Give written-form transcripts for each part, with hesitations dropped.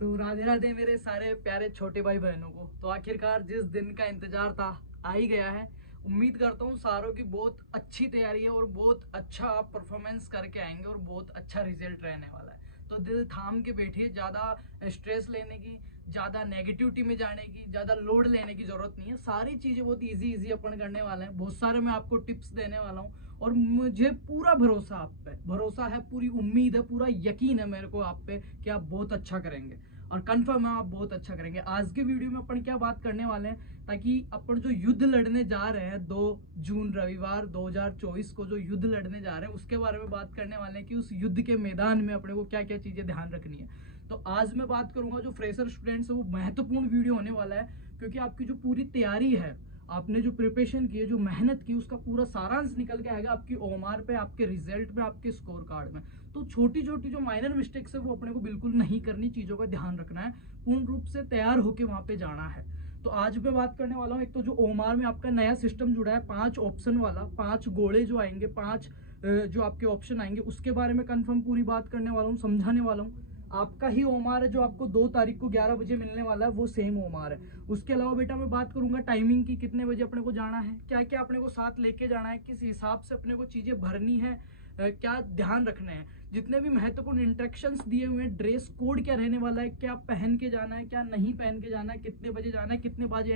तो राधे राधे मेरे सारे प्यारे छोटे भाई बहनों को। तो आखिरकार जिस दिन का इंतजार था आ ही गया है। उम्मीद करता हूँ सारों की बहुत अच्छी तैयारी है और बहुत अच्छा आप परफॉर्मेंस करके आएंगे और बहुत अच्छा रिजल्ट रहने वाला है। तो दिल थाम के बैठिए, ज़्यादा स्ट्रेस लेने की, ज़्यादा नेगेटिविटी में जाने की, ज़्यादा लोड लेने की जरूरत नहीं है। सारी चीज़ें बहुत इजी अपन करने वाले हैं। बहुत सारे मैं आपको टिप्स देने वाला हूँ और मुझे पूरा भरोसा आप पे, भरोसा है, पूरी उम्मीद है, पूरा यकीन है मेरे को आप पे कि आप बहुत अच्छा करेंगे और कंफर्म है आप बहुत अच्छा करेंगे। आज के वीडियो में अपन क्या बात करने वाले हैं, ताकि अपन जो युद्ध लड़ने जा रहे हैं 2 जून रविवार 2024 को जो युद्ध लड़ने जा रहे हैं उसके बारे में बात करने वाले हैं कि उस युद्ध के मैदान में अपने को क्या क्या चीजें ध्यान रखनी है। तो आज मैं बात करूंगा जो फ्रेशर स्टूडेंट्स है वो महत्वपूर्ण वीडियो होने वाला है, क्योंकि आपकी जो पूरी तैयारी है, आपने जो प्रिपरेशन की है, जो मेहनत की, उसका पूरा सारांश निकल के आएगा आपकी ओएमआर पे, आपके रिजल्ट में, आपके स्कोर कार्ड में। तो छोटी छोटी जो माइनर मिस्टेक्स है वो अपने को बिल्कुल नहीं करनी, चीजों का ध्यान रखना है, पूर्ण रूप से तैयार होके वहां पे जाना है। तो आज मैं बात करने वाला हूँ, एक तो जो ओएमआर में आपका नया सिस्टम जुड़ा है 5 ऑप्शन वाला, 5 गोले जो आएंगे, 5 जो आपके ऑप्शन आएंगे उसके बारे में कंफर्म पूरी बात करने वाला हूँ, समझाने वाला हूँ। आपका ही ओमार है जो आपको 2 तारीख को 11 बजे मिलने वाला है, वो सेम ओमार है। उसके अलावा बेटा मैं बात करूंगा टाइमिंग की, कितने बजे अपने को जाना है, क्या क्या अपने को साथ लेके जाना है, किस हिसाब से अपने को चीजें भरनी है, क्या ध्यान रखने हैं, जितने भी महत्वपूर्ण इंस्ट्रक्शंस दिए हुए हैं, ड्रेस कोड क्या रहने वाला है, क्या पहन के जाना है, क्या नहीं पहन के जाना है, कितने बजे जाना है, कितने बजे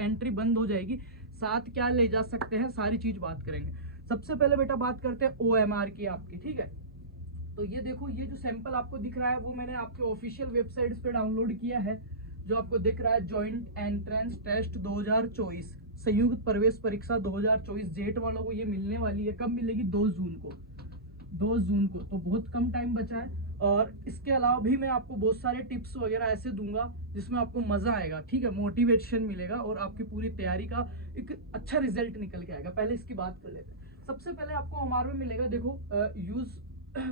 एंट्री बंद हो जाएगी, साथ क्या ले जा सकते हैं, सारी चीज बात करेंगे। सबसे पहले बेटा बात करते हैं ओएमआर की आपकी, ठीक है। तो ये देखो, ये जो सैंपल आपको दिख रहा है वो मैंने आपके ऑफिशियल वेबसाइट्स पे डाउनलोड किया है। जो आपको दिख रहा है जॉइंट एंट्रेंस टेस्ट 2024, संयुक्त प्रवेश परीक्षा 2024 जेट वालों को ये मिलने वाली है। कब मिलेगी? 2 जून को। 2 जून को, तो बहुत कम टाइम बचा है। और इसके अलावा भी मैं आपको बहुत सारे टिप्स वगैरह ऐसे दूंगा जिसमें आपको मजा आएगा, ठीक है, मोटिवेशन मिलेगा और आपकी पूरी तैयारी का एक अच्छा रिजल्ट निकल के आएगा। पहले इसकी बात कर लेते हैं। सबसे पहले आपको हमारे में मिलेगा, देखो, use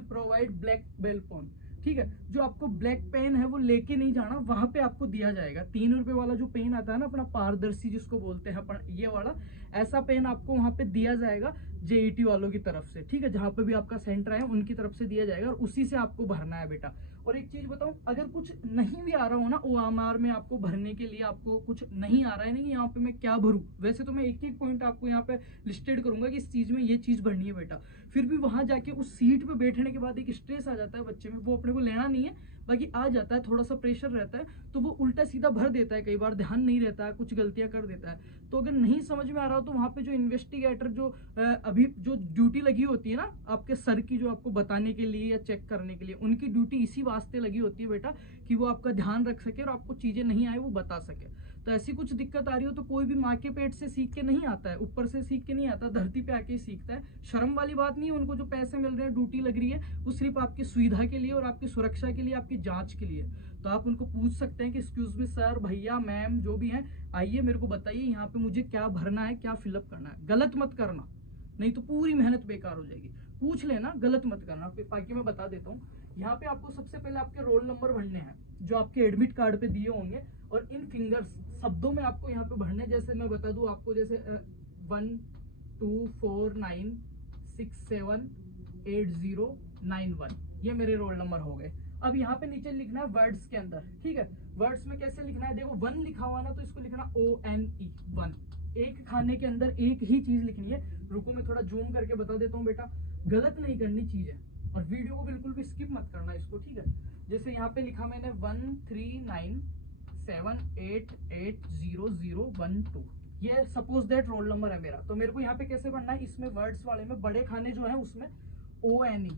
provide black ball pen, ठीक है। जो आपको ब्लैक पेन है वो लेके नहीं जाना, वहां पे आपको दिया जाएगा। 3 रुपए वाला जो पेन आता है ना अपना, पारदर्शी जिसको बोलते हैं अपन, ये वाला ऐसा पेन आपको वहां पे दिया जाएगा जेईटी वालों की तरफ से, ठीक है। जहां पे भी आपका सेंटर है उनकी तरफ से दिया जाएगा और उसी से आपको भरना है बेटा। और एक चीज बताऊं, अगर कुछ नहीं भी आ रहा हो ना ओएमआर में आपको भरने के लिए, आपको कुछ नहीं आ रहा है, नहीं यहाँ पे मैं क्या भरूं, वैसे तो मैं एक एक पॉइंट आपको यहाँ पे लिस्टेड करूंगा कि इस चीज में ये चीज भरनी है बेटा। फिर भी वहां जाके उस सीट पे बैठने के बाद एक स्ट्रेस आ जाता है बच्चे में, वो अपने को लेना नहीं है, बाकी आ जाता है, थोड़ा सा प्रेशर रहता है, तो वो उल्टा सीधा भर देता है, कई बार ध्यान नहीं रहता है, कुछ गलतियां कर देता है। तो अगर नहीं समझ में आ रहा हो तो वहां पे जो इन्वेस्टिगेटर, जो अभी जो ड्यूटी लगी होती है ना आपके सर की, जो आपको बताने के लिए या चेक करने के लिए, उनकी ड्यूटी इसी वास्ते लगी होती है बेटा कि वो आपका ध्यान रख सके और आपको चीजें नहीं आए वो बता सके। तो ऐसी कुछ दिक्कत आ रही हो तो कोई भी माँ के पेट से सीख के नहीं आता है, ऊपर से सीख के नहीं आता, धरती पे आके ही सीखता है। शर्म वाली बात नहीं है, उनको जो पैसे मिल रहे हैं, ड्यूटी लग रही है, वो सिर्फ आपकी सुविधा के लिए और आपकी सुरक्षा के लिए, आपकी जांच के लिए। तो आप उनको पूछ सकते हैं कि एक्सक्यूज मी सर, भैया, मैम, जो भी है, आइए मेरे को बताइए यहाँ पे मुझे क्या भरना है, क्या फिलअप करना है। गलत मत करना, नहीं तो पूरी मेहनत बेकार हो जाएगी। पूछ लेना, गलत मत करना। बाकी मैं बता देता हूँ, यहाँ पे आपको सबसे पहले आपके रोल नंबर भरने हैं जो आपके एडमिट कार्ड पे दिए होंगे, और इन फिंगर्स शब्दों में आपको यहाँ पे भरने। जैसे मैं बता दूं आपको, जैसे 1249678091, ये मेरे रोल नंबर हो गए। अब यहाँ पे नीचे लिखना है वर्ड्स के अंदर, ठीक है। वर्ड्स में कैसे लिखना है, देखो 1 लिखा हुआ ना, तो इसको लिखना ONE, 1। एक खाने के अंदर एक ही चीज लिखनी है। रुको मैं थोड़ा जूम करके बता देता हूँ बेटा, गलत नहीं करनी चीज है, और वीडियो को बिल्कुल भी स्किप मत करना इसको, ठीक है। जैसे यहाँ पे लिखा मैंने 1397880012, ये सपोज दैट रोल नंबर है मेरा। तो मेरे को यहाँ पे कैसे बनना है, इसमें वर्ड्स वाले में बड़े खाने जो है उसमें ONE,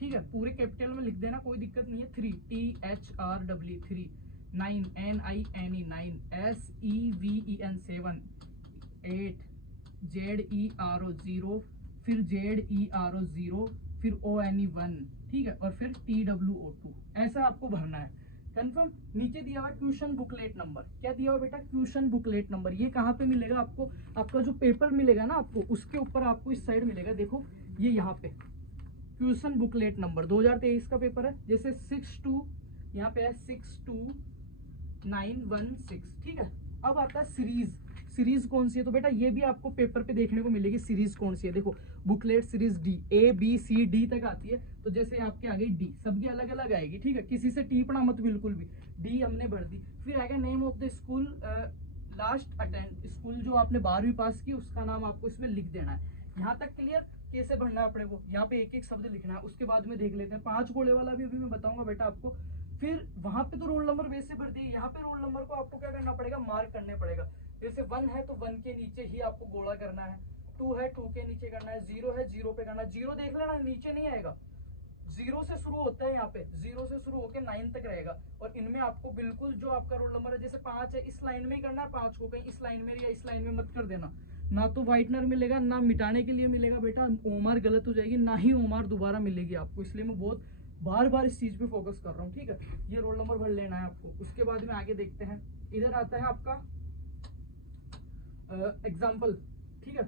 ठीक है, पूरे कैपिटल में लिख देना, कोई दिक्कत नहीं है। 3 THRW 3, 9 NINE 9, SEVEN 7, 8 ZERO 0, फिर ZERO 0, फिर ONE 1, ठीक है, और फिर TWO 2, ऐसा आपको भरना है। कंफर्म। नीचे दिया हुआ ट्यूशन बुकलेट नंबर, क्या दिया हुआ बेटा, ट्यूशन बुकलेट नंबर। ये कहाँ पे मिलेगा आपको, आपका जो पेपर मिलेगा ना आपको, उसके ऊपर आपको इस साइड मिलेगा, देखो ये यहाँ पे ट्यूशन बुकलेट नंबर 2023 का पेपर है। जैसे 62 यहाँ पे है 62916, ठीक है। अब आता है सीरीज। सीरीज कौन सी है, तो बेटा ये भी आपको पेपर पे देखने को मिलेगी सीरीज कौन सी है। देखो booklet series D, A B C D तक आती है, तो जैसे आपके आ गई डी, सबकी अलग अलग आएगी, ठीक है, किसी से टीपना मत बिल्कुल भी, डी हमने भर दी। फिर आएगा name of the school, last attend school जो आपने 12वीं पास की उसका नाम आपको इसमें लिख देना है। यहाँ तक क्लियर? कैसे भरना है अपने को, यहाँ पे एक एक शब्द लिखना है, उसके बाद में देख लेते हैं 5 गोले वाला भी अभी मैं बताऊंगा बेटा आपको। फिर वहां पे तो रोल नंबर वैसे भर दिए, यहाँ पे रोल नंबर को आपको क्या करना पड़ेगा, मार्क करने पड़ेगा। जैसे 1 है तो 1 के नीचे ही आपको गोला करना है, 2 है 2 के नीचे करना है, 0 है 0 पे करना है। 0 देख लेना नीचे नहीं आएगा, 0 से शुरू होता है, यहाँ पे 0 से शुरू होकर 9 तक रहेगा। और इनमें आपको बिल्कुल जो आपका रोल नंबर है, जैसे 5 है इस लाइन में ही करना है 5 को, कहीं इस लाइन में या इस लाइन में मत कर देना, ना तो व्हाइटनर मिलेगा ना मिटाने के लिए मिलेगा बेटा, ओमार गलत हो जाएगी, ना ही ओमार दोबारा मिलेगी आपको। इसलिए मैं बहुत बार बार इस चीज पे फोकस कर रहा हूँ, ठीक है। ये रोल नंबर भर लेना है आपको। उसके बाद में आगे देखते हैं, इधर आता है आपका एग्जाम्पल, ठीक है,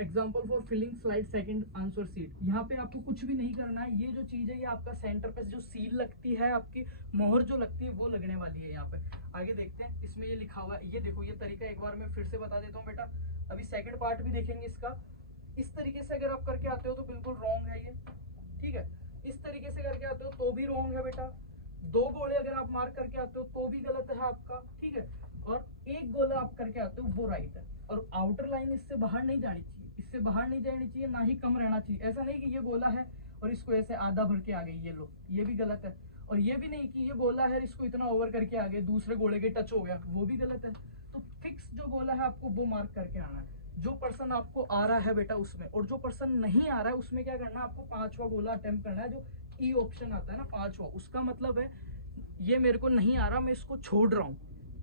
example for filling slide second answer sheet. यहाँ पे आपको कुछ भी नहीं करना है, ये जो चीज है ये आपका सेंटर पे जो सील लगती है, आपकी मोहर जो लगती है वो लगने वाली है यहाँ पे। आगे देखते हैं, इसमें ये लिखा हुआ है, ये देखो ये तरीका एक बार मैं फिर से बता देता हूँ बेटा, अभी सेकंड पार्ट भी देखेंगे इसका। इस तरीके से अगर आप करके आते हो तो बिल्कुल रॉन्ग है ये, ठीक है। इस तरीके से करके आते हो तो भी रॉन्ग है बेटा। 2 गोले अगर आप मार्क करके आते हो तो भी गलत है आपका, ठीक है। और 1 गोला आप करके आते हो वो राइट है। और आउटर लाइन इससे बाहर नहीं जानी चाहिए, इससे बाहर नहीं जानी चाहिए, ना ही कम रहना चाहिए। ऐसा नहीं कि ये गोला है और इसको ऐसे आधा भर के आ गई, ये लो, ये भी गलत है। और ये भी नहीं कि ये गोला है इसको इतना ओवर करके आ गए, दूसरे गोले के टच हो गया, वो भी गलत है। तो फिक्स जो गोला है आपको वो मार्क करके आना है, जो पर्सन आपको आ रहा है बेटा उसमें। और जो पर्सन नहीं आ रहा है उसमें क्या करना है, आपको 5वां गोला अटेम्प्ट करना है, जो ई ऑप्शन आता है ना 5वां। उसका मतलब है ये मेरे को नहीं आ रहा, मैं इसको छोड़ रहा हूँ।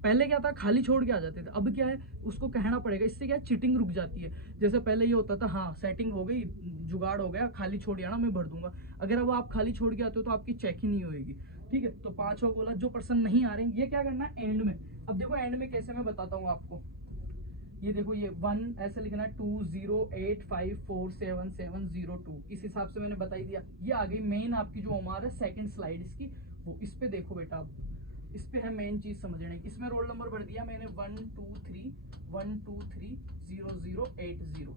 पहले क्या था, खाली छोड़ के आ जाते थे, अब क्या है उसको कहना पड़ेगा। इससे क्या चीटिंग रुक जाती है। जैसे पहले ये होता था, हाँ सेटिंग हो गई, जुगाड़ हो गया, खाली छोड़ आना मैं भर दूंगा। अगर अब आप खाली छोड़ के आते हो तो आपकी चेक ही नहीं होगी, ठीक है। तो 5वां गोला जो पर्सन नहीं आ रहे हैं, ये क्या करना है एंड में। अब देखो एंड में कैसे मैं बताता हूँ आपको। ये देखो ये 1 ऐसे लिखना है, 2 0 8 5 4 7 7 0 2, इस हिसाब से मैंने बता ही दिया। ये आ गई मेन आपकी जो ओमार है, सेकंड स्लाइड इसकी, वो इस पे देखो बेटा। अब इस पे है मेन चीज समझने की। इसमें रोल नंबर भर दिया मैंने 1 2 3 1 2 3 0 0 8 0।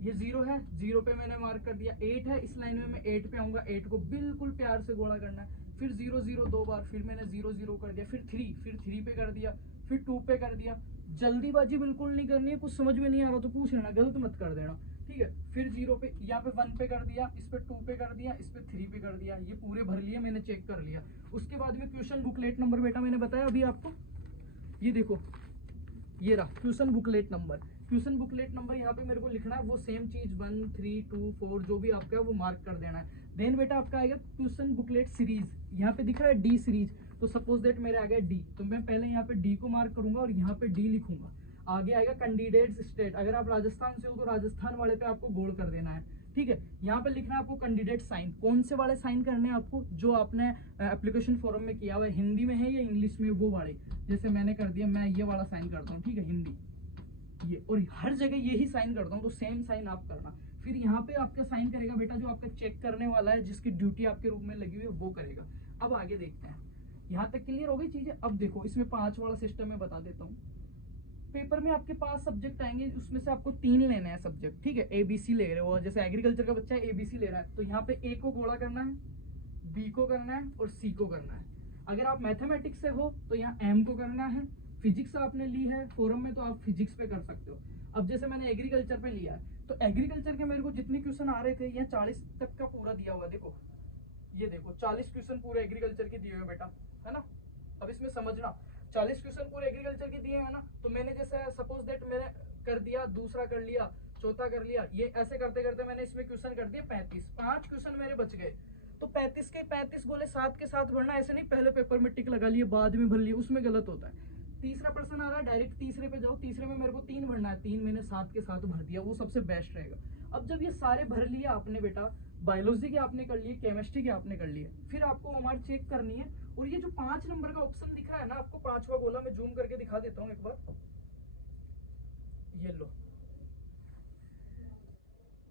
ये 0 है, 0 पे मैंने मार्क कर दिया। 8 है, इस लाइन में मैं 8 पे आऊंगा, 8 को बिल्कुल प्यार से गोला करना है। फिर 0 0 2 बार, फिर मैंने 0 0 कर दिया, फिर 3 पे कर दिया, फिर 2 पे कर दिया। जल्दीबाजी बिल्कुल नहीं करनी है, कुछ समझ में नहीं आ रहा तो पूछ लेना, गलत मत कर देना, ठीक है। फिर 0 पे, यहाँ पे 1 पे कर दिया, इस पे 2 पे कर दिया, इस पे 3 पे कर दिया। ये पूरे भर लिए मैंने, चेक कर लिया। उसके बाद में क्वेश्चन बुकलेट नंबर बेटा मैंने बताया अभी आपको, ये देखो ये रहा question booklet number. Question booklet number यहाँ पे मेरे को लिखना है, वो सेम चीज 1 3 2 4 जो भी आपका है वो मार्क कर देना है। देन बेटा आपका आएगा क्वेश्चन बुकलेट सीरीज, यहाँ पे दिख रहा है डी सीरीज, तो सपोज दैट मेरे आ गया डी, तो मैं पहले यहाँ पे डी को मार्क करूंगा और यहाँ पे डी लिखूंगा। आगे आएगा कैंडिडेट स्टेट, अगर आप राजस्थान से हो तो राजस्थान वाले पे आपको गोल कर देना है, ठीक है। यहाँ पे लिखना है आपको कैंडिडेट साइन, कौन से वाले साइन करने हैं आपको, जो आपने एप्लीकेशन फॉर्म में किया हुआ है, हिंदी में है या इंग्लिश में, वो वाले। जैसे मैंने कर दिया, मैं ये वाला साइन करता हूँ, ठीक है, हिंदी ये, और हर जगह यही साइन करता हूँ, तो सेम साइन आप करना। फिर यहाँ पे आपका साइन करेगा बेटा जो आपका चेक करने वाला है, जिसकी ड्यूटी आपके रूप में लगी हुई है, वो करेगा। अब आगे देखते हैं, यहाँ तक क्लियर हो गई चीजें। अब देखो इसमें 5 वाला सिस्टम मैं बता देता हूँ। पेपर में आपके 5 सब्जेक्ट आएंगे, उसमें से आपको 3 लेने हैं सब्जेक्ट, ठीक है। ABC ले रहे हो, जैसे एग्रीकल्चर का बच्चा है ABC ले रहा है, तो यहाँ पे A को गोला करना है, B को करना है और C को करना है। अगर आप मैथमेटिक्स से हो तो यहाँ M को करना है। फिजिक्स आपने ली है फोरम में तो आप फिजिक्स पे कर सकते हो। अब जैसे मैंने एग्रीकल्चर पे लिया है, तो एग्रीकल्चर के मेरे को जितने क्वेश्चन आ रहे थे, यहाँ 40 तक का पूरा दिया हुआ, देखो ये देखो 40 क्वेश्चन पूरे एग्रीकल्चर के दिए हुए बेटा, है ना। अब इसमें समझना, 40 क्वेश्चन पूरे एग्रीकल्चर के दिए हैं ना, तो मैंने जैसे सपोज दैट मैंने कर दिया, दूसरा कर लिया, चौथा कर लिया, ये ऐसे करते करते मैंने इसमें क्वेश्चन कर दिया 35, 5 क्वेश्चन मेरे बच गए। तो 35 के 35 गोले साथ के साथ भरना, ऐसे नहीं पहले पेपर में टिक लगा लिए बाद में भर लिए, उसमें गलत होता है। तीसरा पर्सन आ रहा है, डायरेक्ट तीसरे पे जाओ, तीसरे में मेरे को 3 भरना है, 3 मैंने साथ के साथ भर दिया, वो सबसे बेस्ट रहेगा। अब जब ये सारे भर लिए आपने बेटा, बायोलॉजी के आपने कर लिए, केमिस्ट्री के आपने कर लिए, फिर आपको हमारी चेक करनी है। और ये जो 5 नंबर का ऑप्शन दिख रहा है ना आपको, 5वां गोला मैं जूम करके दिखा देता हूँ एक बार, ये लो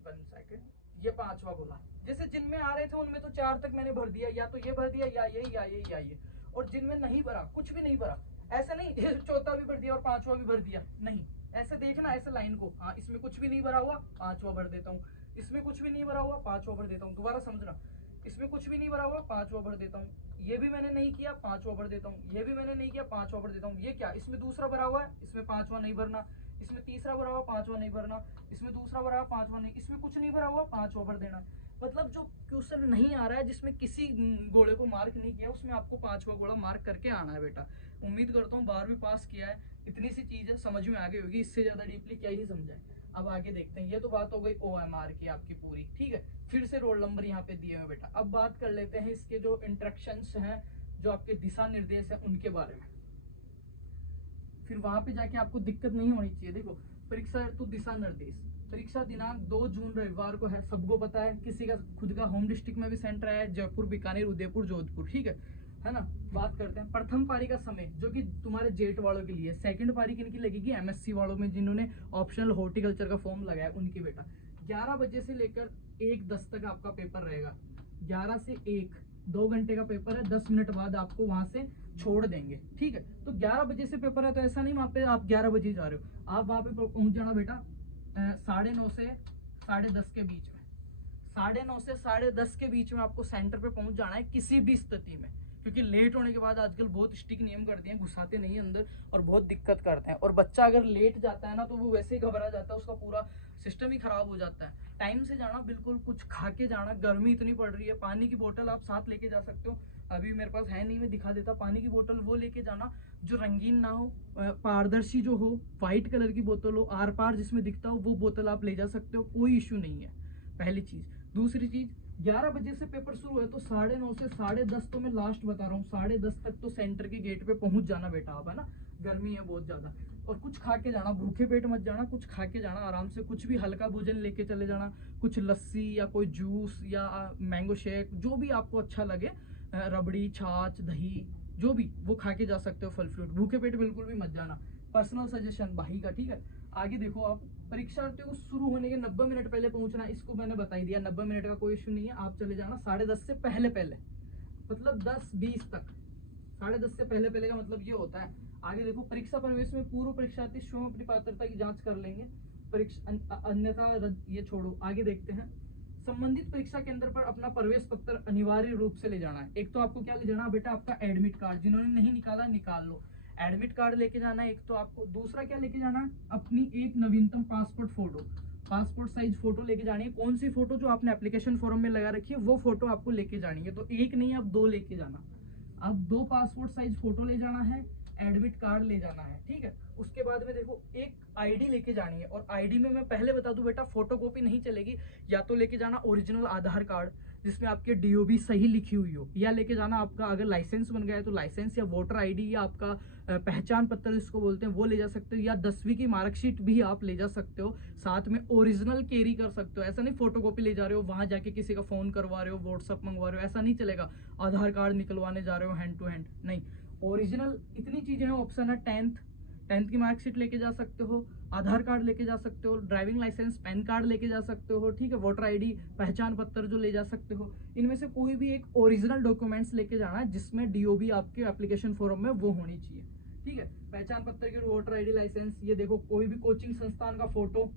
1 सेकेंड, ये 5वां गोला। जैसे जिनमें आ रहे थे उनमें तो 4 तक मैंने भर दिया, या तो ये भर दिया या ये या ये या ये। और जिनमें नहीं भरा, कुछ भी नहीं भरा, ऐसा नहीं चौथा भी भर दिया और 5वां भी भर दिया, नहीं, ऐसे देखना, ऐसे लाइन को, हाँ इसमें कुछ भी नहीं भरा हुआ, 5वां भर देता हूँ, इसमें कुछ भी नहीं भरा हुआ, 5वां भर देता हूँ, दोबारा समझना, इसमें कुछ भी नहीं भरा हुआ, 5वां भर देता हूँ, ये भी मैंने नहीं किया, 5वां भर देता हूँ, ये भी मैंने नहीं किया, 5वां भर देता हूँ। ये क्या, इसमें दूसरा भरा हुआ है, इसमें 5वां नहीं भरना, इसमें तीसरा भरा हुआ, 5वां नहीं भरना, इसमें दूसरा भरा हुआ, 5वां नहीं, इसमें कुछ नहीं भरा हुआ, 5वां भर देना। मतलब जो क्वेश्चन नहीं आ रहा है, जिसमें किसी गोले को मार्क नहीं किया, उसमें आपको 5वां गोला मार्क करके आना है बेटा। उम्मीद करता हूँ 12वीं पास किया है, इतनी सी चीज है, समझ में आ गई होगी, इससे ज्यादा डीपली क्या ही समझाए। अब आगे देखते हैं, ये तो बात हो गई OMR की आपकी पूरी, ठीक है। फिर से रोल नंबर यहाँ पे दिए हुए बेटा। अब बात कर लेते हैं इसके जो इंस्ट्रक्शंस हैं, जो आपके दिशा निर्देश है, उनके बारे में। फिर वहां पे जाके आपको दिक्कत नहीं होनी चाहिए। देखो, परीक्षा हेतु दिशा निर्देश, परीक्षा दिनांक 2 जून रविवार को है, सबको पता है। किसी का खुद का होम डिस्ट्रिक्ट में भी सेंटर है, जयपुर, बीकानेर, उदयपुर, जोधपुर, ठीक है ना। बात करते हैं प्रथम पारी का समय, जो कि तुम्हारे जेट वालों के लिए। सेकंड पारी किनकी लगेगी, MSc वालों में, जिन्होंने ऑप्शनल हॉर्टिकल्चर का फॉर्म लगाया उनकी बेटा। 11 बजे से लेकर 1:10 तक आपका पेपर रहेगा। 11 से 1, 2 घंटे का पेपर है, 10 मिनट बाद आपको वहां से छोड़ देंगे, ठीक है। तो 11 बजे से पेपर है, तो ऐसा नहीं वहां पे आप 11 बजे जा रहे हो, आप वहां पे पहुंच जाना बेटा 9:30 से 10:30 के बीच में। 9:30 से 10:30 के बीच में आपको सेंटर पे पहुंच जाना है किसी भी स्थिति में, क्योंकि लेट होने के बाद आजकल बहुत स्ट्रिक्ट नियम कर दिए हैं, घुसाते नहीं अंदर और बहुत दिक्कत करते हैं। और बच्चा अगर लेट जाता है ना, तो वो वैसे ही घबरा जाता है, उसका पूरा सिस्टम ही खराब हो जाता है। टाइम से जाना, बिल्कुल कुछ खा के जाना, गर्मी इतनी पड़ रही है। पानी की बोतल आप साथ लेके जा सकते हो, अभी मेरे पास है नहीं, मैं दिखा देता। पानी की बोतल वो लेके जाना जो रंगीन ना हो, पारदर्शी जो हो, व्हाइट कलर की बोतल हो, आर पार जिसमें दिखता हो, वो बोतल आप ले जा सकते हो, कोई इश्यू नहीं है, पहली चीज। दूसरी चीज, 11 बजे से पेपर शुरू है, तो 9:30 से 10:30, तो मैं लास्ट बता रहा हूँ, 10:30 तक तो सेंटर के गेट पे पहुंच जाना बेटा आप, है ना। गर्मी है बहुत ज्यादा, और कुछ खा के जाना, भूखे पेट मत जाना, कुछ खा के जाना आराम से, कुछ भी हल्का भोजन लेके चले जाना, कुछ लस्सी या कोई जूस या मैंगो शेक, जो भी आपको अच्छा लगे, रबड़ी, छाछ, दही, जो भी, वो खा के जा सकते हो, फल फ्रूट। भूखे पेट बिल्कुल भी मत जाना, पर्सनल सजेशन भाई का, ठीक है। आगे देखो आप, परीक्षार्थियों को शुरू होने के 90 मिनट पहले पहुंचना, इसको मैंने बता ही दिया, 90 मिनट का कोई इश्यू नहीं है, आप चले जाना 10:30 से पहले पहले, मतलब 10:20 तक। 10:30 से पहले पहले का मतलब ये होता है। आगे देखो, परीक्षा प्रवेश में पूर्व परीक्षार्थी स्वयं अपनी पात्रता की जांच कर लेंगे, परीक्षा अन्यथा ये छोड़ो। आगे देखते हैं, संबंधित परीक्षा केंद्र पर अपना प्रवेश पत्र अनिवार्य रूप से ले जाना है। एक तो आपको क्या ले जाना बेटा, आपका एडमिट कार्ड, जिन्होंने नहीं निकाला निकाल लो, एडमिट कार्ड लेके जाना है एक तो आपको। दूसरा क्या लेके जाना है, अपनी एक नवीनतम passport photo, passport size photo लेके जानी है। कौन सी फोटो, जो आपने एप्लीकेशन फॉर्म में लगा रखी है, वो फोटो आपको लेके जानी है। तो एक नहीं, अब 2 लेके जाना, अब 2 पासपोर्ट साइज फोटो ले जाना है, एडमिट कार्ड ले जाना है, ठीक है। उसके बाद में देखो, एक आईडी लेके जानी है, और आईडी में मैं पहले बता दूं बेटा, फोटोकॉपी नहीं चलेगी, या तो लेके जाना ओरिजिनल आधार कार्ड जिसमें आपके DOB सही लिखी हुई हो, या लेके जाना आपका अगर लाइसेंस बन गया है तो लाइसेंस, या वोटर ID, या आपका पहचान पत्र जिसको बोलते हैं, वो ले जा सकते हो, या 10वीं की मार्कशीट भी आप ले जा सकते हो, साथ में ओरिजिनल कैरी कर सकते हो। ऐसा नहीं फोटोकॉपी ले जा रहे हो, वहां जाके किसी का फोन करवा रहे हो, व्हाट्सअप मंगवा रहे हो, ऐसा नहीं चलेगा। आधार कार्ड निकलवाने जा रहे हो हैंड टू हैंड, नहीं, ओरिजिनल। इतनी चीजें हैं, ऑप्शन है 10th की मार्कशीट लेके जा सकते हो, आधार कार्ड लेके जा सकते हो, ड्राइविंग लाइसेंस, पैन कार्ड लेके जा सकते हो, ठीक है, वोटर ID, पहचान पत्र जो ले जा सकते हो। इनमें से कोई भी एक ओरिजिनल डॉक्यूमेंट्स लेके जाना है, जिसमें DOB आपके एप्लीकेशन फॉर्म में वो होनी चाहिए, ठीक है। पहचान पत्र की, वोटर ID, लाइसेंस। ये देखो, कोई भी कोचिंग संस्थान का फोटो,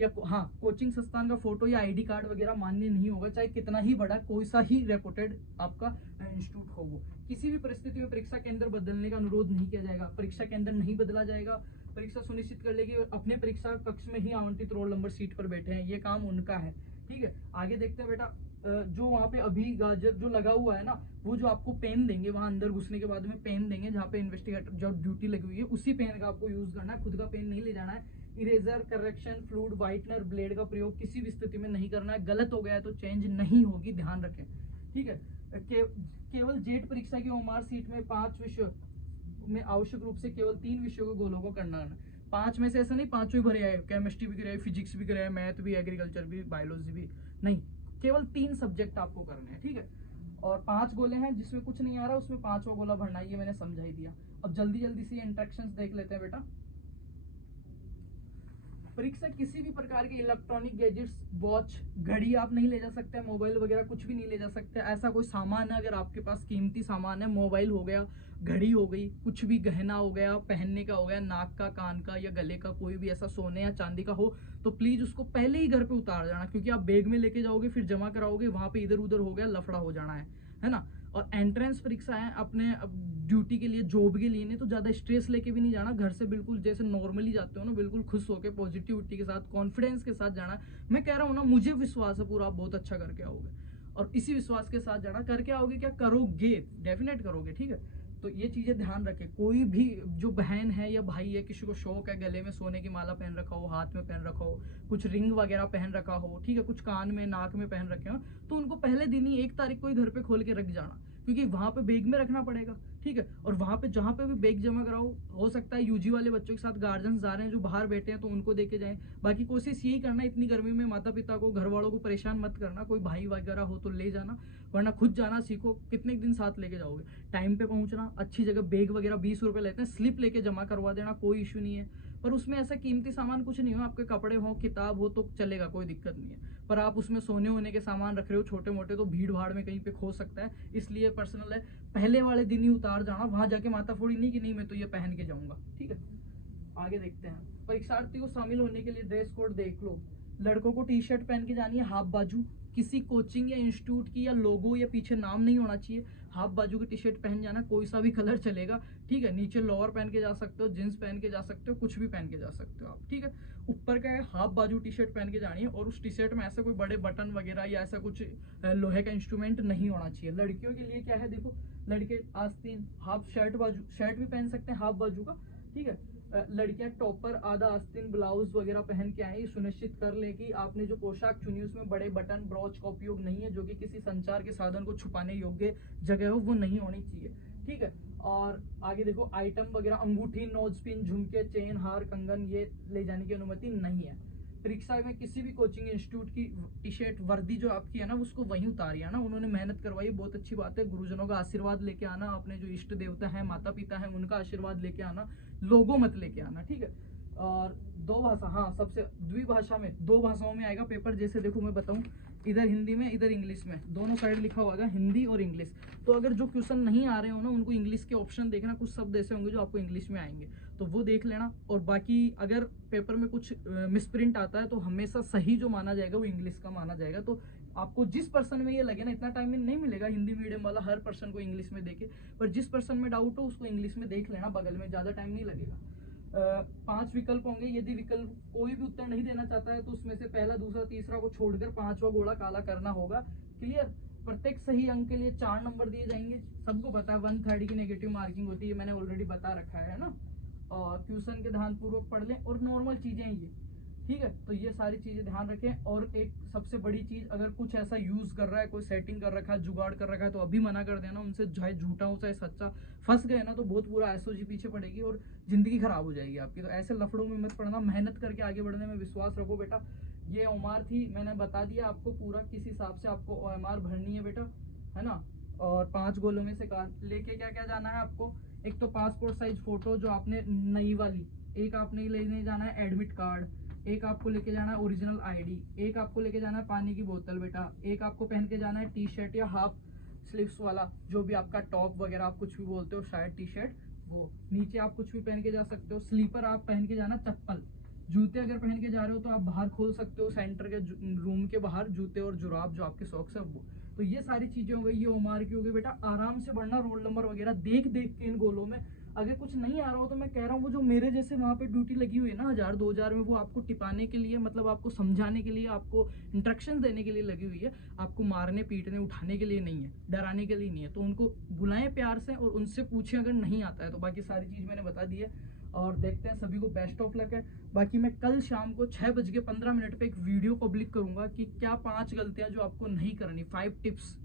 या हाँ, कोचिंग संस्थान का फोटो या ID कार्ड वगैरह मान्य नहीं होगा, चाहे कितना ही बड़ा कोई सा ही रेपुटेड आपका इंस्टीट्यूट हो वो। किसी भी परिस्थिति में परीक्षा केंद्र बदलने का अनुरोध नहीं किया जाएगा, परीक्षा केंद्र नहीं बदला जाएगा। परीक्षा सुनिश्चित कर लेगी अपने परीक्षा कक्ष में ही आवंटित रोल नंबर सीट पर बैठे हैं, ये काम उनका है, ठीक है। आगे देखते हैं बेटा, जो वहाँ पे अभी गाजर जो लगा हुआ है ना, वो जो आपको पेन देंगे, वहां अंदर घुसने के बाद में पेन देंगे, जहाँ पे इन्वेस्टिगेटर जो ड्यूटी लगी हुई है, उसी पेन का आपको यूज करना है, खुद का पेन नहीं ले जाना है। Eraser, correction fluid, whitener, blade का प्रयोग किसी भी स्थिति में नहीं करना है। गलत हो गया है तो चेंज नहीं होगी, ध्यान रखें, ठीक है। केवल जेट परीक्षा की OMR सीट में 5 विषय में आवश्यक रूप से केवल 3 विषयों के गोलों को करना है। 5 में से ऐसा नहीं 5 भी भरे आए, केमिस्ट्री भी कराए, फिजिक्स भी कराए, मैथ भी, एग्रीकल्चर भी, बायोलॉजी भी, नहीं, केवल 3 सब्जेक्ट आपको करने हैं, ठीक है। और 5 गोले हैं, जिसमें कुछ नहीं आ रहा उसमें 5वां गोला भरना है, ये मैंने समझा ही दिया। अब जल्दी जल्दी से इंस्ट्रक्शंस देख लेते हैं बेटा। परीक्षा किसी भी प्रकार के इलेक्ट्रॉनिक गैजेट्स, वॉच, घड़ी आप नहीं ले जा सकते, मोबाइल वगैरह कुछ भी नहीं ले जा सकते। ऐसा कोई सामान है अगर आपके पास कीमती सामान है, मोबाइल हो गया, घड़ी हो गई, कुछ भी गहना हो गया, पहनने का हो गया, नाक का, कान का या गले का कोई भी ऐसा सोने या चांदी का हो, तो प्लीज उसको पहले ही घर पे उतार जाना, क्योंकि आप बैग में लेके जाओगे फिर जमा कराओगे, वहां पे इधर उधर हो गया लफड़ा हो जाना है ना। और एंट्रेंस परीक्षा है अपने ड्यूटी के लिए, जॉब के लिए नहीं, तो ज्यादा स्ट्रेस लेके भी नहीं जाना, घर से बिल्कुल जैसे नॉर्मली जाते हो ना, बिल्कुल खुश होकर पॉजिटिविटी के साथ, कॉन्फिडेंस के साथ जाना। मैं कह रहा हूँ ना, मुझे विश्वास है पूरा आप बहुत अच्छा करके आओगे, और इसी विश्वास के साथ जाना। करके आओगे, क्या करोगे, डेफिनेट करोगे, ठीक है। तो ये चीजें ध्यान रखें। कोई भी जो बहन है या भाई है, किसी को शौक है गले में सोने की माला पहन रखा हो, हाथ में पहन रखा हो, कुछ रिंग वगैरह पहन रखा हो, ठीक है, कुछ कान में नाक में पहन रखे हो, तो उनको पहले दिन ही 1 तारीख को ही घर पे खोल के रख जाना, क्योंकि वहां पे बैग में रखना पड़ेगा, ठीक है। और वहां पे जहां पे भी बैग जमा कराओ, हो सकता है यूजी वाले बच्चों के साथ गार्जियंस जा रहे हैं जो बाहर बैठे हैं, तो उनको देके जाएं। बाकी कोशिश यही करना, इतनी गर्मी में माता पिता को, घर वालों को परेशान मत करना। कोई भाई वगैरह हो तो ले जाना, वरना खुद जाना सीखो। कितने दिन साथ लेके जाओगे, टाइम पे पहुंचना, अच्छी जगह। बैग वगैरह 20 रुपए लेते हैं, स्लिप लेके जमा करवा देना, कोई इशू नहीं है। पर उसमें ऐसा कीमती सामान कुछ नहीं हो, आपके कपड़े हो, किताब हो तो चलेगा, कोई दिक्कत नहीं है। पर आप उसमें सोने होने के सामान रख रहे हो छोटे मोटे, तो भीड़ भाड़ में कहीं पे खो सकता है, इसलिए पर्सनल है, पहले वाले दिन ही उतार जाना, वहां जाके माथा फोड़ी नहीं कि नहीं मैं तो ये पहन के जाऊंगा, ठीक है। आगे देखते हैं। परीक्षार्थी को शामिल होने के लिए ड्रेस कोड देख लो। लड़कों को टी शर्ट पहन के जानी है, हाफ बाजू, किसी कोचिंग या इंस्टीट्यूट की या लोगो या पीछे नाम नहीं होना चाहिए, हाफ बाजू की टी शर्ट पहन जाना, कोई सा भी कलर चलेगा, ठीक है। नीचे लोअर पहन के जा सकते हो, जींस पहन के जा सकते हो, कुछ भी पहन के जा सकते हो आप, ठीक है। ऊपर का है हाफ बाजू टी शर्ट पहन के जानी है, और उस टी शर्ट में ऐसे कोई बड़े बटन वगैरह या ऐसा कुछ लोहे का इंस्ट्रूमेंट नहीं होना चाहिए। लड़कियों के लिए क्या है देखो, लड़के आस्तीन, हाफ शर्ट बाजू, शर्ट भी पहन सकते हैं हाफ बाजू का, ठीक है। लड़कियां टॉपर, आधा आस्तीन, ब्लाउज वगैरह पहन के आए, सुनिश्चित कर ले कि आपने जो पोशाक चुनी उसमें बड़े बटन, ब्रॉच का उपयोग नहीं है, जो कि किसी संचार के साधन को छुपाने योग्य जगह हो, वो नहीं होनी चाहिए, ठीक है। और आगे देखो, आइटम वगैरह, अंगूठी, नोज पिन, झुमके, चेन, हार, कंगन, ये ले जाने की अनुमति नहीं है। परीक्षा में किसी भी कोचिंग इंस्टीट्यूट की टी शर्ट, वर्दी जो आपकी है ना, उसको वहीं उतारिए ना, उन्होंने मेहनत करवाई है, बहुत अच्छी बात है। गुरुजनों का आशीर्वाद लेके आना, अपने जो इष्ट देवता है, माता पिता है, उनका आशीर्वाद लेके आना, लोगो मत लेके आना, ठीक है। और 2 भाषा, हाँ सबसे, द्विभाषा में 2 भाषाओं में आएगा पेपर, जैसे देखो मैं बताऊं, इधर हिंदी में, इधर इंग्लिश में, दोनों साइड लिखा होगा हिंदी और इंग्लिश। तो अगर जो क्वेश्चन नहीं आ रहे हो ना, उनको इंग्लिश के ऑप्शन देखना, कुछ शब्द ऐसे होंगे जो आपको इंग्लिश में आएंगे, तो वो देख लेना। और बाकी अगर पेपर में कुछ मिसप्रिंट आता है, तो हमेशा सही जो माना जाएगा वो इंग्लिश का माना जाएगा। तो आपको जिस पर्सन में ये लगे ना, इतना टाइम में नहीं मिलेगा हिंदी मीडियम वाला हर पर्सन को इंग्लिश में देखे, पर जिस पर्सन में डाउट हो उसको इंग्लिश में देख लेना बगल में, ज्यादा टाइम नहीं लगेगा। 5 विकल्प होंगे, यदि विकल्प कोई भी उत्तर नहीं देना चाहता है, तो उसमें से पहला, दूसरा, तीसरा को छोड़कर 5वां घोड़ा काला करना होगा, क्लियर। प्रत्येक सही अंक के लिए 4 नंबर दिए जाएंगे, सबको पता है 1/3 की नेगेटिव मार्किंग होती है, मैंने ऑलरेडी बता रखा है ना। और क्वेश्चन के ध्यान पूर्वक पढ़ लें, और नॉर्मल चीजें हैं ये, ठीक है। तो ये सारी चीजें ध्यान रखें। और एक सबसे बड़ी चीज, अगर कुछ ऐसा यूज कर रहा है, कोई सेटिंग कर रखा है, जुगाड़ कर रखा है, तो अभी मना कर देना उनसे, चाहे झूठा हो चाहे सच्चा। फंस गए ना तो बहुत पूरा एसओजी पीछे पड़ेगी और जिंदगी खराब हो जाएगी आपकी। तो ऐसे लफड़ों में मत पड़ना, मेहनत करके आगे बढ़ने में विश्वास रखो बेटा। ये ओएमआर थी, मैंने बता दिया आपको पूरा, किस हिसाब से आपको ओएमआर भरनी है बेटा, है ना। और 5 गोलों में से लेके क्या क्या जाना है आपको, एक तो पासपोर्ट साइज फोटो जो आपने नई वाली, एक आपने लेने जाना है एडमिट कार्ड, एक आपको लेके जाना है ओरिजिनल आईडी, एक आपको लेके जाना है पानी की बोतल बेटा, एक आपको पहन के जाना है टी शर्ट या हाफ स्लीव्स वाला, जो भी आपका टॉप वगैरह आप कुछ भी बोलते हो, शायद टी शर्ट, वो नीचे आप कुछ भी पहन के जा सकते हो। स्लीपर आप पहन के जाना, चप्पल, जूते अगर पहन के जा रहे हो तो आप बाहर खोल सकते हो, सेंटर के रूम के बाहर जूते और जुराब जो आपके शौक से वो। तो ये सारी चीजें हो गई, ये उमार की हो गई बेटा। आराम से बढ़ना, रोल नंबर वगैरह देख देख के इन गोलों में। अगर कुछ नहीं आ रहा हो तो मैं कह रहा हूँ, वो जो मेरे जैसे वहां पे ड्यूटी लगी हुई है ना 1000-2000 में, वो आपको टिपाने के लिए, मतलब आपको समझाने के लिए, आपको इंस्ट्रक्शन देने के लिए लगी हुई है, आपको मारने पीटने उठाने के लिए नहीं है, डराने के लिए नहीं है। तो उनको बुलाएं प्यार से और उनसे पूछें अगर नहीं आता है तो। बाकी सारी चीज मैंने बता दी है, और देखते हैं, सभी को बेस्ट ऑफ लक है। बाकी मैं कल शाम को 6:15 पे एक वीडियो पब्लिक करूंगा कि क्या 5 गलतियां जो आपको नहीं करनी, 5 टिप्स,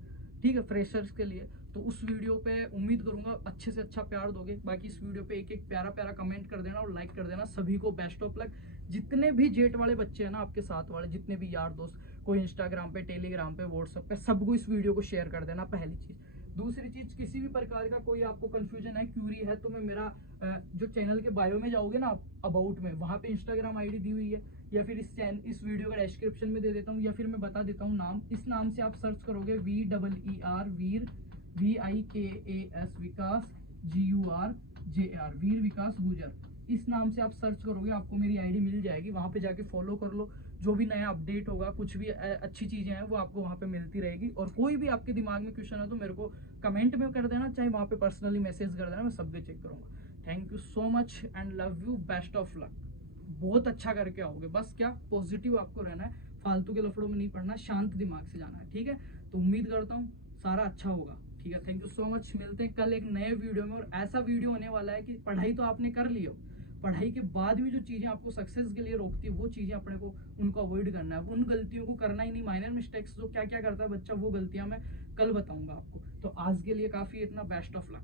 ठीक है, फ्रेशर्स के लिए। तो उस वीडियो पे उम्मीद करूंगा अच्छे से अच्छा प्यार दोगे। बाकी इस वीडियो पे एक प्यारा प्यारा कमेंट कर देना और लाइक कर देना। सभी को बेस्ट ऑफ लक। जितने भी जेट वाले बच्चे हैं ना, आपके साथ वाले जितने भी यार दोस्त, कोई इंस्टाग्राम पे, टेलीग्राम पे, व्हाट्सएप पे, सबको इस वीडियो को शेयर कर देना, पहली चीज। दूसरी चीज, किसी भी प्रकार का कोई आपको कंफ्यूजन है, क्यूरी है, तो मैं मेरा जो चैनल के बायो में जाओगे ना, अबाउट में, वहां पे इंस्टाग्राम आईडी दी हुई है, या फिर इस वीडियो का डिस्क्रिप्शन में दे देता हूँ, या फिर मैं बता देता हूँ नाम। इस नाम से आप सर्च करोगे VEER वीर VIKAS विकास GURJAR वीर विकास गुजर। इस नाम से आप सर्च करोगे, आपको मेरी आईडी मिल जाएगी, वहां पे जाके फॉलो कर लो। जो भी नया अपडेट होगा, कुछ भी अच्छी चीजें हैं वो आपको वहां पे मिलती रहेगी। और कोई भी आपके दिमाग में क्वेश्चन है तो मेरे को कमेंट में कर देना, चाहे वहां पे पर्सनली मैसेज कर देना, मैं सब भी चेक करूंगा। Thank you so much and love you, best of luck. बहुत अच्छा करके आओगे, बस क्या पॉजिटिव आपको रहना है, फालतू के लफड़ों में नहीं पड़ना, शांत दिमाग से जाना है, ठीक है। तो उम्मीद करता हूँ सारा अच्छा होगा, ठीक है। थैंक यू सो मच, मिलते हैं कल एक नए वीडियो में। और ऐसा वीडियो होने वाला है कि पढ़ाई तो आपने कर ली हो, पढ़ाई के बाद भी जो चीजें आपको सक्सेस के लिए रोकती है, वो चीजें अपने को उनको अवॉइड करना है, उन गलतियों को करना ही नहीं। माइनर मिस्टेक्स जो क्या क्या करता है बच्चा, वो गलतियां मैं कल बताऊंगा आपको। तो आज के लिए काफी, इतना, बेस्ट ऑफ लक।